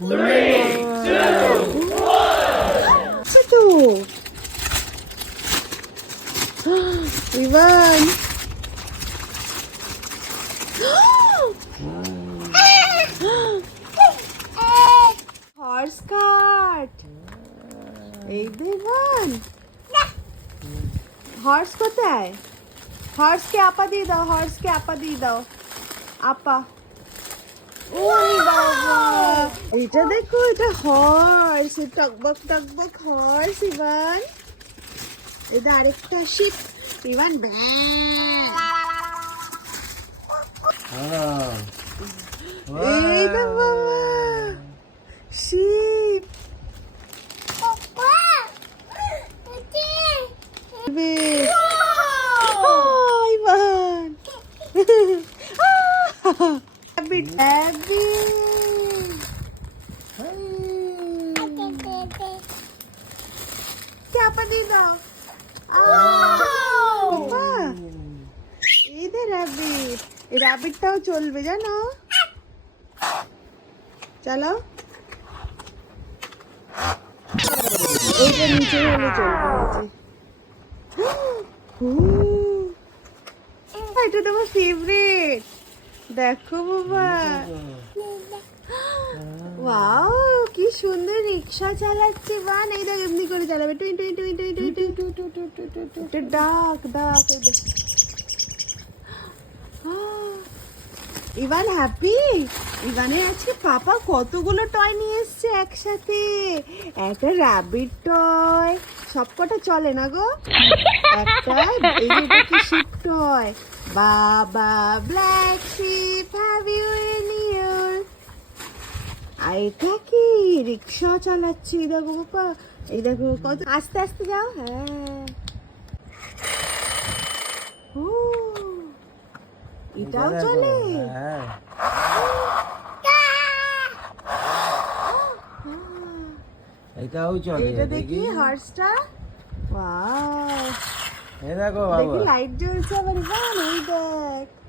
তো Ivan horse কাট এই Ivan horse কোথায় হর্সকে আপা দিয়ে দাও হর্সকে আপা দিয়ে দাও আপা ওরে বাবা এটা দেখো এটা হর্স টকবক টকবক হর্স ইভান এটা আরেকটা শিপ ইভান এইটা বাবা শিপ ইভান Rabbit, क्या पति दो इधर रैबिट रैबिटটাও চলবে জানো চলো এইটা নিচে হলে চলবে এটা তোমার ফেভারিট দেখো বাবা ওয়াও কি সুন্দর রিকশা চালাচ্ছে বান এই দেখ এমনি করে চালাবে টুই টুই টুই টুই টুই টুই টুই টুই টুই টুই টুই টুই টুই ডাক ডাক ইভান হ্যাপি ইভানের আজকে পাপা কতগুলো টয় নিয়ে এসছে একসাথে একটা র্যাবিট টয় সবকটা চলে না গো একটা এই যে এটা কি sheep toy baa baa black sheep have you any ইয়ার আর এটা কি রিকশা চালাচ্ছে এই দেখো বাবা এই দেখো কত আস্তে আস্তে যাও হ্যাঁ ও এটাও চলে এটাও চলে এটা দেখি হর্সটা ওয়াও এই দেখো বাবা দেখি লাইট জ্বলছে আবার ইভান এই দেখ